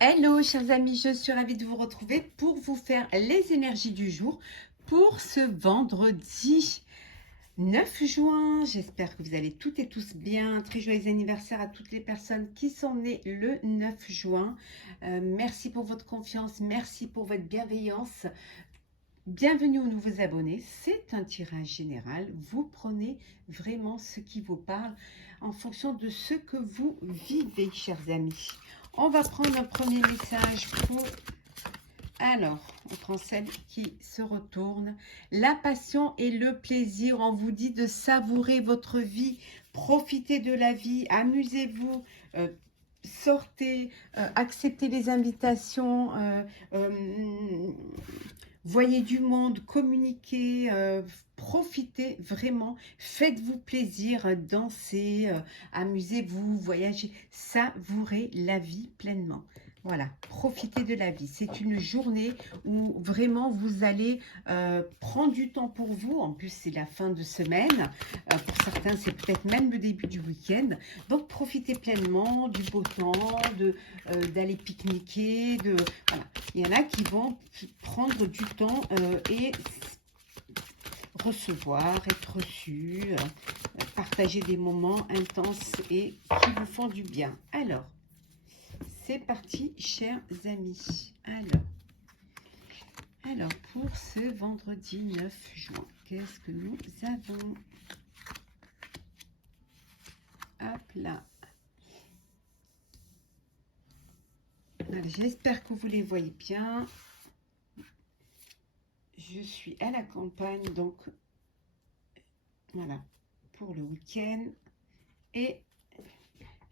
Hello chers amis, je suis ravie de vous retrouver pour vous faire les énergies du jour pour ce vendredi 9 juin. J'espère que vous allez toutes et tous bien. Très joyeux anniversaire à toutes les personnes qui sont nées le 9 juin. Merci pour votre confiance, merci pour votre bienveillance. Bienvenue aux nouveaux abonnés, c'est un tirage général. Vous prenez vraiment ce qui vous parle en fonction de ce que vous vivez, chers amis. On va prendre un premier message pour... Alors, on prend celle qui se retourne. La passion et le plaisir, on vous dit de savourer votre vie, profitez de la vie, amusez-vous, sortez, acceptez les invitations, voyez du monde, communiquez, profitez vraiment, faites-vous plaisir, dansez, amusez-vous, voyagez, savourez la vie pleinement. Voilà, profitez de la vie. C'est une journée où vraiment vous allez prendre du temps pour vous. En plus, c'est la fin de semaine. Pour certains, c'est peut-être même le début du week-end. Donc, profitez pleinement du beau temps, d'aller pique-niquer. Voilà. Il y en a qui vont prendre du temps et recevoir, être reçus, partager des moments intenses et qui vous font du bien. Alors, c'est parti, chers amis. Alors, pour ce vendredi 9 juin, qu'est-ce que nous avons? Hop là. J'espère que vous les voyez bien. Je suis à la campagne, donc voilà, pour le week-end. Et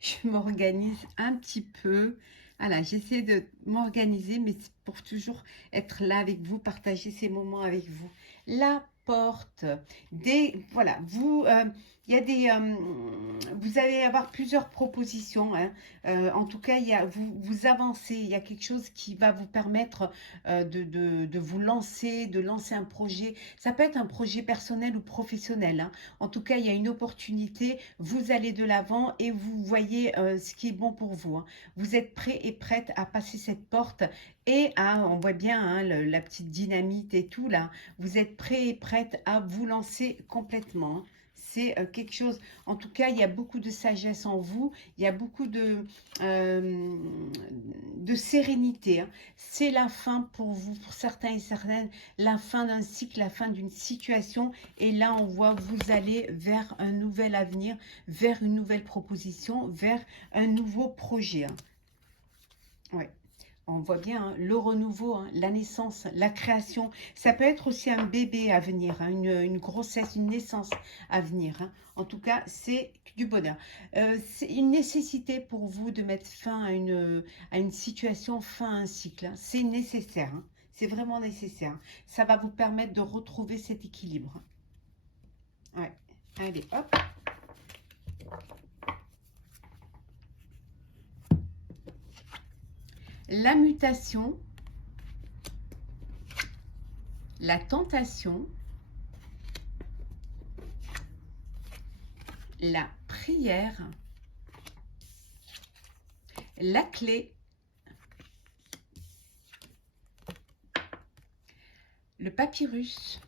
je m'organise un petit peu. Voilà, j'essaie de m'organiser, mais c'est pour toujours être là avec vous, partager ces moments avec vous. La porte, voilà, il y a vous allez avoir plusieurs propositions, hein. En tout cas, vous avancez, il y a quelque chose qui va vous permettre de vous lancer, de lancer un projet. Ça peut être un projet personnel ou professionnel, hein. En tout cas, il y a une opportunité, vous allez de l'avant et vous voyez ce qui est bon pour vous, hein. Vous êtes prêt et prête à passer cette porte et on voit bien, hein, la petite dynamite et tout là, vous êtes prêt et prête à vous lancer complètement, hein. C'est quelque chose, en tout cas, il y a beaucoup de sagesse en vous, il y a beaucoup de sérénité, hein. C'est la fin pour vous, pour certains et certaines, la fin d'un cycle, la fin d'une situation. Et là, on voit vous allez vers un nouvel avenir, vers une nouvelle proposition, vers un nouveau projet, hein. Ouais. On voit bien, hein, le renouveau, hein, la naissance, la création. Ça peut être aussi un bébé à venir, hein, une grossesse, une naissance à venir, hein. En tout cas, c'est du bonheur. C'est une nécessité pour vous de mettre fin à une situation, fin à un cycle, hein. C'est nécessaire, hein. C'est vraiment nécessaire. Ça va vous permettre de retrouver cet équilibre. Ouais. Allez, hop. La mutation, la tentation, la prière, la clé, le papyrus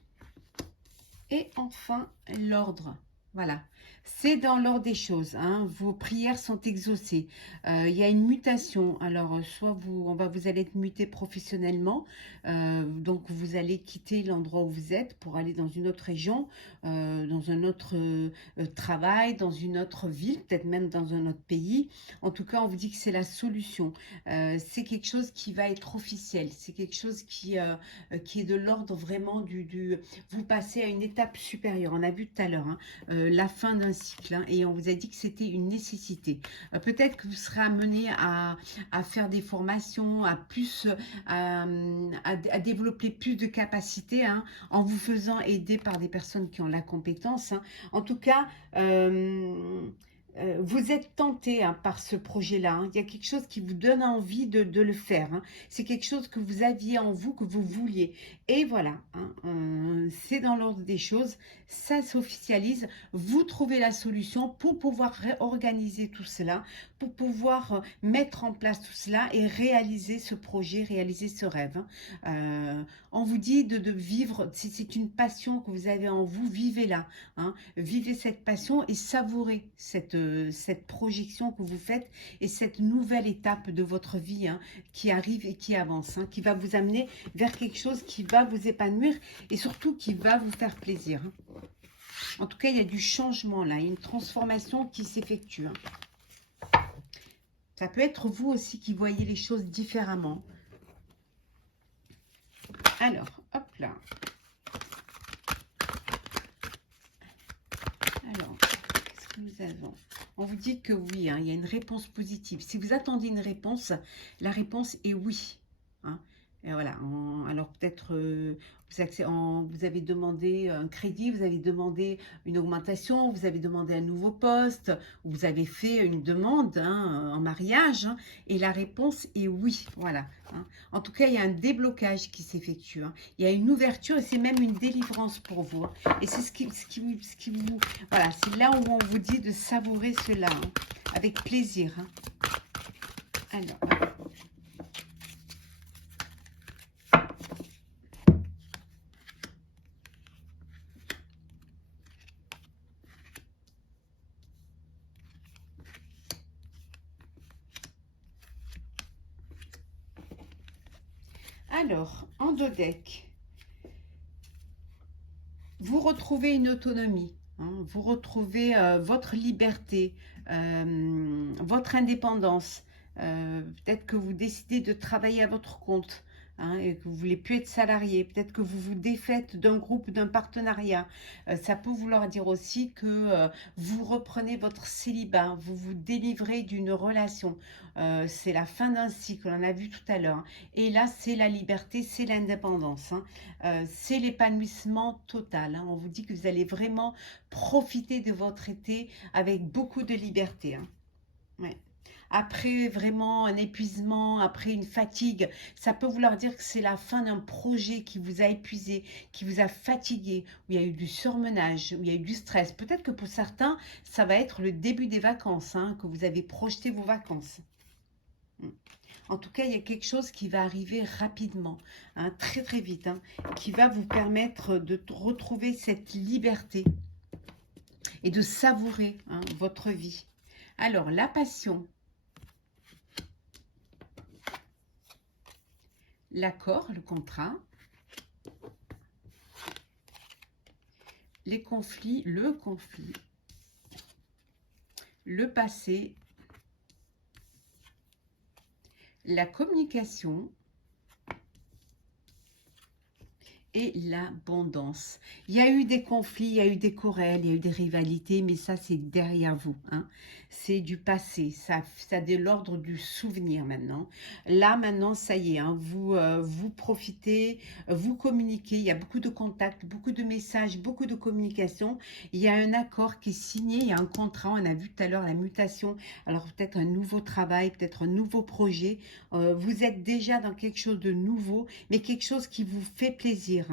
et enfin l'ordre. Voilà, c'est dans l'ordre des choses, hein. Vos prières sont exaucées. Il y a une mutation. Alors, soit vous allez être muté professionnellement, donc vous allez quitter l'endroit où vous êtes pour aller dans une autre région, dans un autre travail, dans une autre ville, peut-être même dans un autre pays. En tout cas, on vous dit que c'est la solution. C'est quelque chose qui va être officiel. C'est quelque chose qui est de l'ordre vraiment vous passez à une étape supérieure. On a vu tout à l'heure, hein, la fin d'un cycle, hein, et on vous a dit que c'était une nécessité. Peut-être que vous serez amené à faire des formations, à développer plus de capacités, hein, en vous faisant aider par des personnes qui ont la compétence, hein. En tout cas, vous êtes tenté, hein, par ce projet-là, hein. Il y a quelque chose qui vous donne envie de le faire, hein. C'est quelque chose que vous aviez en vous, que vous vouliez. Et voilà, hein, c'est dans l'ordre des choses, ça s'officialise. Vous trouvez la solution pour pouvoir réorganiser tout cela, pour pouvoir mettre en place tout cela et réaliser ce projet, réaliser ce rêve. On vous dit de vivre, si c'est une passion que vous avez en vous, vivez-la. Vivez cette passion et savourez cette projection que vous faites et cette nouvelle étape de votre vie qui arrive et qui avance, qui va vous amener vers quelque chose qui va vous épanouir et surtout qui va vous faire plaisir. En tout cas, il y a du changement là, il y a une transformation qui s'effectue. Ça peut être vous aussi qui voyez les choses différemment. Alors, hop là. Alors, qu'est-ce que nous avons? On vous dit que oui, il y a une réponse positive. Si vous attendez une réponse, la réponse est oui. Et voilà. Alors peut-être vous avez demandé un crédit, vous avez demandé une augmentation, vous avez demandé un nouveau poste, ou vous avez fait une demande en mariage, et la réponse est oui. Voilà. En tout cas, il y a un déblocage qui s'effectue. Il y a une ouverture et c'est même une délivrance pour vous. Et c'est ce qui vous... Voilà, c'est là où on vous dit de savourer cela avec plaisir. Alors... Alors, en dos deck, vous retrouvez une autonomie, vous retrouvez votre liberté, votre indépendance. Peut-être que vous décidez de travailler à votre compte et que vous ne voulez plus être salarié. Peut-être que vous vous défaites d'un groupe, d'un partenariat. Ça peut vouloir dire aussi que vous reprenez votre célibat, vous vous délivrez d'une relation. C'est la fin d'un cycle, on en a vu tout à l'heure. Et là, c'est la liberté, c'est l'indépendance. C'est l'épanouissement total. On vous dit que vous allez vraiment profiter de votre été avec beaucoup de liberté. Ouais. Après vraiment un épuisement, après une fatigue, ça peut vouloir dire que c'est la fin d'un projet qui vous a épuisé, qui vous a fatigué, où il y a eu du surmenage, où il y a eu du stress. Peut-être que pour certains, ça va être le début des vacances, que vous avez projeté vos vacances. En tout cas, il y a quelque chose qui va arriver rapidement, très très vite, qui va vous permettre de retrouver cette liberté et de savourer votre vie. Alors, la passion, l'accord, le contrat, les conflits, le conflit, le passé, la communication et l'abondance. Il y a eu des conflits, il y a eu des querelles, il y a eu des rivalités, mais ça c'est derrière vous. C'est du passé, ça de l'ordre du souvenir maintenant. Là maintenant, ça y est, vous profitez, vous communiquez, il y a beaucoup de contacts, beaucoup de messages, beaucoup de communication. Il y a un accord qui est signé, il y a un contrat, on a vu tout à l'heure la mutation, alors peut-être un nouveau travail, peut-être un nouveau projet. Vous êtes déjà dans quelque chose de nouveau, mais quelque chose qui vous fait plaisir,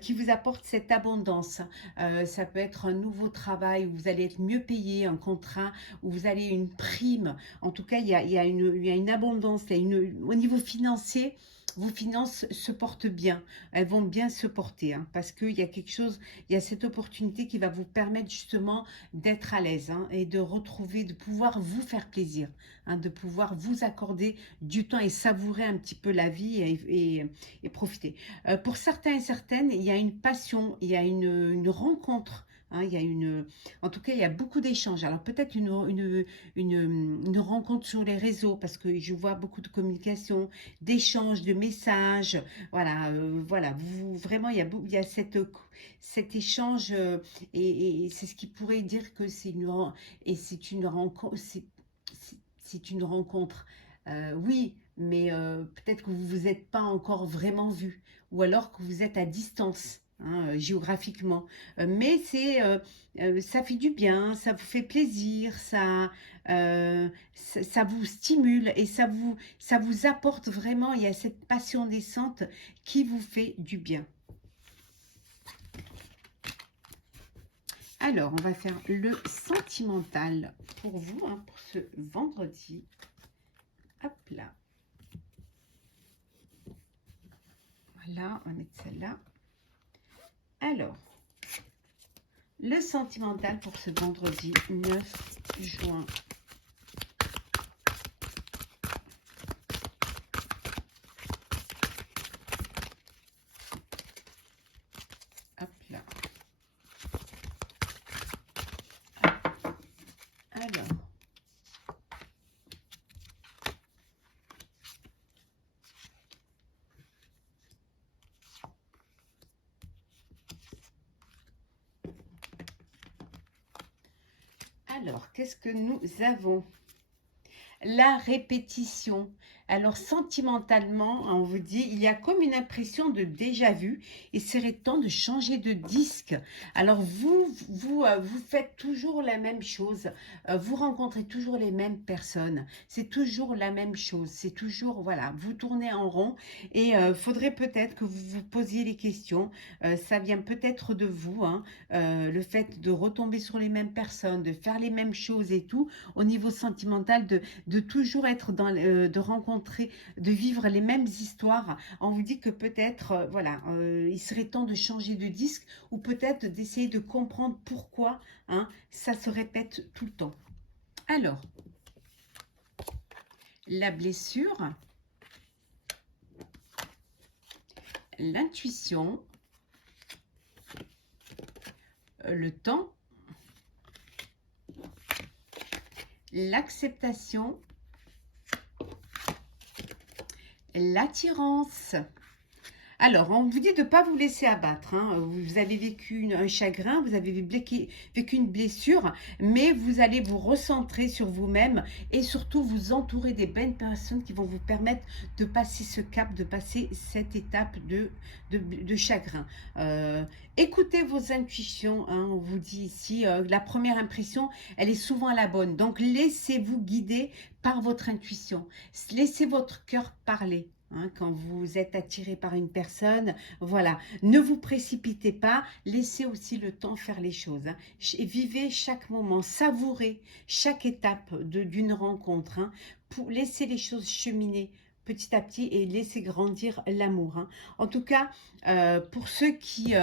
qui vous apporte cette abondance. Ça peut être un nouveau travail où vous allez être mieux payé, un contrat où vous allez une prime. En tout cas, il y a une abondance, au niveau financier. Vos finances se portent bien, elles vont bien se porter, parce qu'il y a quelque chose, il y a cette opportunité qui va vous permettre justement d'être à l'aise et de retrouver, de pouvoir vous faire plaisir, de pouvoir vous accorder du temps et savourer un petit peu la vie et profiter. Pour certains et certaines, il y a une passion, il y a une rencontre. Il y a en tout cas, il y a beaucoup d'échanges. Alors peut-être une rencontre sur les réseaux, parce que je vois beaucoup de communication, d'échanges, de messages. Voilà, voilà. Vraiment, il y a cet échange et c'est ce qui pourrait dire que c'est une rencontre. C'est une rencontre. Oui, mais peut-être que vous ne vous êtes pas encore vraiment vu, ou alors que vous êtes à distance. Géographiquement, mais ça fait du bien, ça vous fait plaisir, ça vous stimule et ça vous apporte vraiment. Il y a cette passion naissante qui vous fait du bien. Alors, on va faire le sentimental pour vous, hein, pour ce vendredi. Hop là. Voilà, on va mettre celle-là. Alors, le sentimental pour ce vendredi 9 juin. Hop là. Alors. Alors, qu'est-ce que nous avons? La répétition. Alors, sentimentalement, on vous dit, il y a comme une impression de déjà-vu et serait temps de changer de disque. Alors, vous faites toujours la même chose. Vous rencontrez toujours les mêmes personnes. C'est toujours la même chose. C'est toujours, voilà, vous tournez en rond et faudrait peut-être que vous vous posiez les questions. Ça vient peut-être de vous, hein, le fait de retomber sur les mêmes personnes, de faire les mêmes choses et tout, au niveau sentimental, de toujours être dans, de rencontrer, de vivre les mêmes histoires. On vous dit que peut-être, voilà, il serait temps de changer de disque ou peut-être d'essayer de comprendre pourquoi, hein, ça se répète tout le temps. Alors, la blessure, l'intuition, le temps, l'acceptation, l'attirance. Alors, on vous dit de ne pas vous laisser abattre, hein. Vous avez vécu un chagrin, vous avez vécu une blessure, mais vous allez vous recentrer sur vous-même et surtout vous entourer des bonnes personnes qui vont vous permettre de passer ce cap, de passer cette étape de chagrin. Écoutez vos intuitions, hein, on vous dit ici, la première impression, elle est souvent la bonne. Donc, laissez-vous guider par votre intuition. Laissez votre cœur parler. Hein, quand vous êtes attiré par une personne, voilà, ne vous précipitez pas, laissez aussi le temps faire les choses. Hein. Vivez chaque moment, savourez chaque étape d'une rencontre, hein, pour laisser les choses cheminer petit à petit et laisser grandir l'amour. Hein. En tout cas, pour ceux qui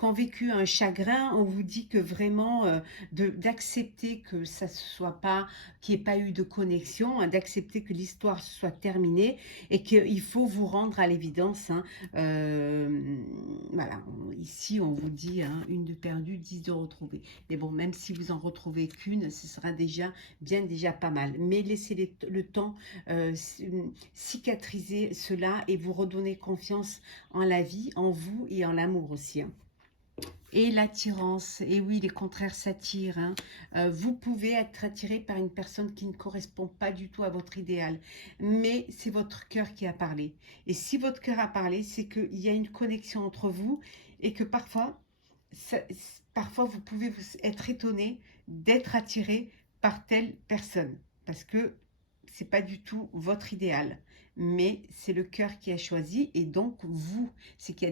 ont vécu un chagrin, on vous dit que vraiment d'accepter que ça ne soit pas, qu'il n'y ait pas eu de connexion, hein, d'accepter que l'histoire soit terminée et qu'il faut vous rendre à l'évidence. Hein, voilà, ici on vous dit, hein, une de perdue, 10 de retrouvée. Mais bon, même si vous en retrouvez qu'une, ce sera déjà pas mal. Mais laissez le temps cicatriser cela et vous redonner confiance en la vie, en vous et en l'amour aussi. Hein. Et l'attirance, et oui, les contraires s'attirent. Hein. Vous pouvez être attiré par une personne qui ne correspond pas du tout à votre idéal, mais c'est votre cœur qui a parlé. Et si votre cœur a parlé, c'est qu'il y a une connexion entre vous et que parfois vous pouvez être étonné d'être attiré par telle personne parce que c'est pas du tout votre idéal, mais c'est le cœur qui a choisi et donc vous, c'est qu'il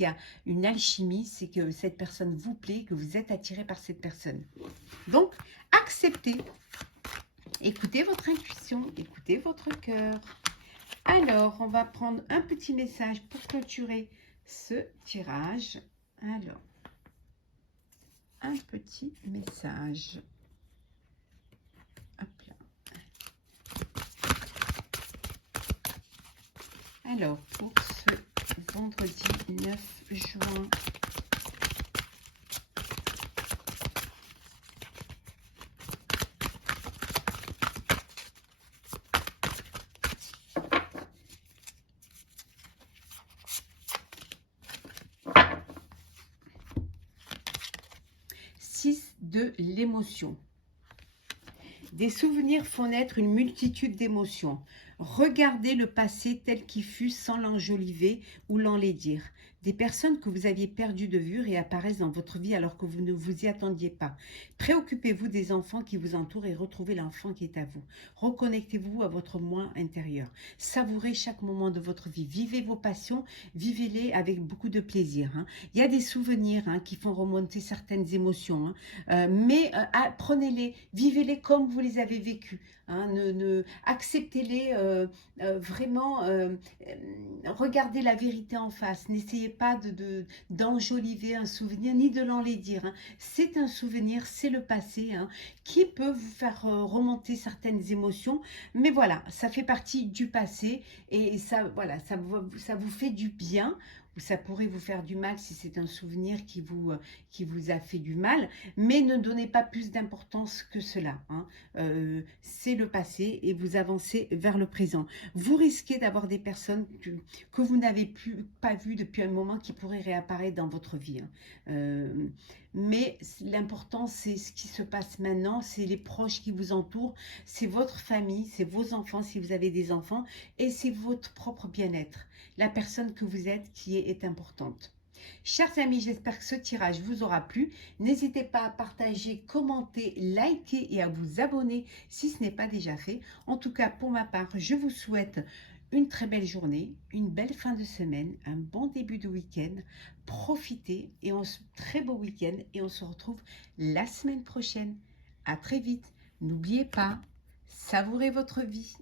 y a une alchimie, c'est que cette personne vous plaît, que vous êtes attiré par cette personne. Donc, acceptez, écoutez votre intuition, écoutez votre cœur. Alors, on va prendre un petit message pour clôturer ce tirage. Alors, un petit message. Hop là. Alors, pour ce vendredi 9 juin, de l'émotion. Des souvenirs font naître une multitude d'émotions. Regardez le passé tel qu'il fut sans l'enjoliver ou l'enlaidir. Des personnes que vous aviez perdues de vue réapparaissent dans votre vie alors que vous ne vous y attendiez pas. Préoccupez-vous des enfants qui vous entourent et retrouvez l'enfant qui est à vous. Reconnectez-vous à votre moi intérieur. Savourez chaque moment de votre vie. Vivez vos passions, vivez-les avec beaucoup de plaisir. Il y a des souvenirs qui font remonter certaines émotions, mais prenez-les, vivez-les comme vous les avez vécues. Acceptez-les vraiment, regardez la vérité en face. N'essayez pas d'enjoliver un souvenir ni de l'enlaidir. C'est un souvenir, c'est le passé qui peut vous faire remonter certaines émotions. Mais voilà, ça fait partie du passé et ça, voilà, ça vous fait du bien. Ou ça pourrait vous faire du mal si c'est un souvenir qui vous a fait du mal, mais ne donnez pas plus d'importance que cela. C'est le passé et vous avancez vers le présent. Vous risquez d'avoir des personnes que vous n'avez pas vues depuis un moment qui pourraient réapparaître dans votre vie. Mais l'important, c'est ce qui se passe maintenant, c'est les proches qui vous entourent, c'est votre famille, c'est vos enfants si vous avez des enfants, et c'est votre propre bien-être. La personne que vous êtes qui est importante. Chers amis, j'espère que ce tirage vous aura plu. N'hésitez pas à partager, commenter, liker et à vous abonner si ce n'est pas déjà fait. En tout cas, pour ma part, je vous souhaite une très belle journée, une belle fin de semaine, un bon début de week-end. Profitez et très beau week-end et on se retrouve la semaine prochaine. À très vite. N'oubliez pas, savourez votre vie.